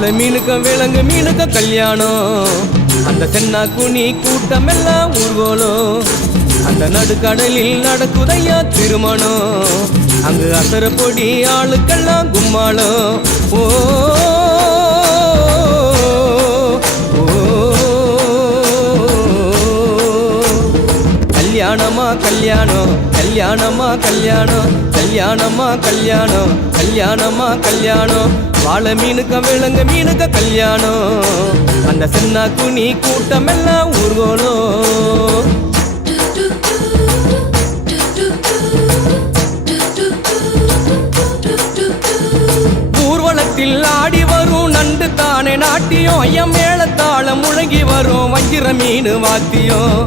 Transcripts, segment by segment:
வாழை மீனுக்க விலங்கு மீனுக்க கல்யாணம். அந்த தென்னா குனி கூட்டம் எல்லாம் ஊர்வலம். அந்த நடுக்கடலில் நடக்குதையா திருமணம். அங்கு அசர பொடி ஆளுக்கெல்லாம் கும்மாளம். ஓ கல்யாணமா கல்யாணம் கல்யாணமா கல்யாணம் கல்யாணமா கல்யாணம் கல்யாணமா கல்யாணம். வாழை மீனுக்க விலங்கு மீனுக்க கல்யாணம். அந்த சென்னா குனி கூட்டம் எல்லாம் ஊர்வலம். ஊர்வலத்தில் ஆடி வரும் நண்டு தானே நாட்டியம். ஐயம் மேளத்தாளம் முழங்கி வரும் வஞ்சிர மீன் வாத்தியம்.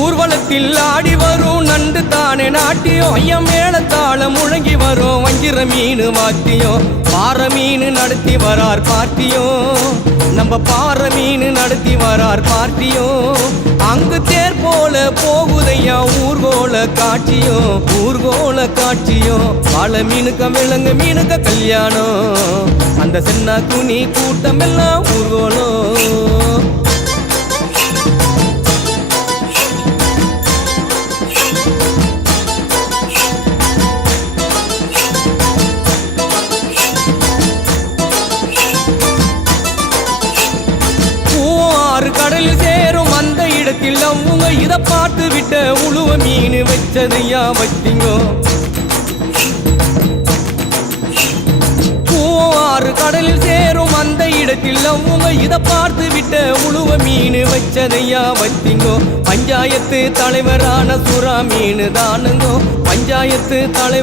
ஊர்வலத்தில் ஆடி வரும் நண்டு தானே நாட்டியம். ஐயம் மேளத்தாளம் முழங்கி வரும் வஞ்சிர மீன் வாத்தியம். பாறை மீன் நடத்தி வரார் பார்ட்டியும். நம்ம பாறை மீன் நடத்தி வரார் பார்ட்டியும். அங்கு தேர் போல போகுதையா ஊர்கோல காட்சியும். ஊர்கோல காட்சியும். வாழை மீனுக்க விலங்கு மீனுக்க கல்யாணம். அந்த சென்னா குனி கூட்டம் எல்லாம் ஊர்கோலம். கடலில் சேரும் அந்த இடத்தில் அவங்க இதை பார்த்து விட்ட உழுவ மீன் வச்சதையா வச்சிங்கோ. பூவாறு கடலில் சேரும் அந்த இடத்தில் அவங்க இதை பார்த்து விட்ட உழுவ மீன் வச்சதையா வச்சிங்கோ. பஞ்சாயத்து தலைவரான சுறா மீன் தானுங்கோ. பஞ்சாயத்து தலைவர்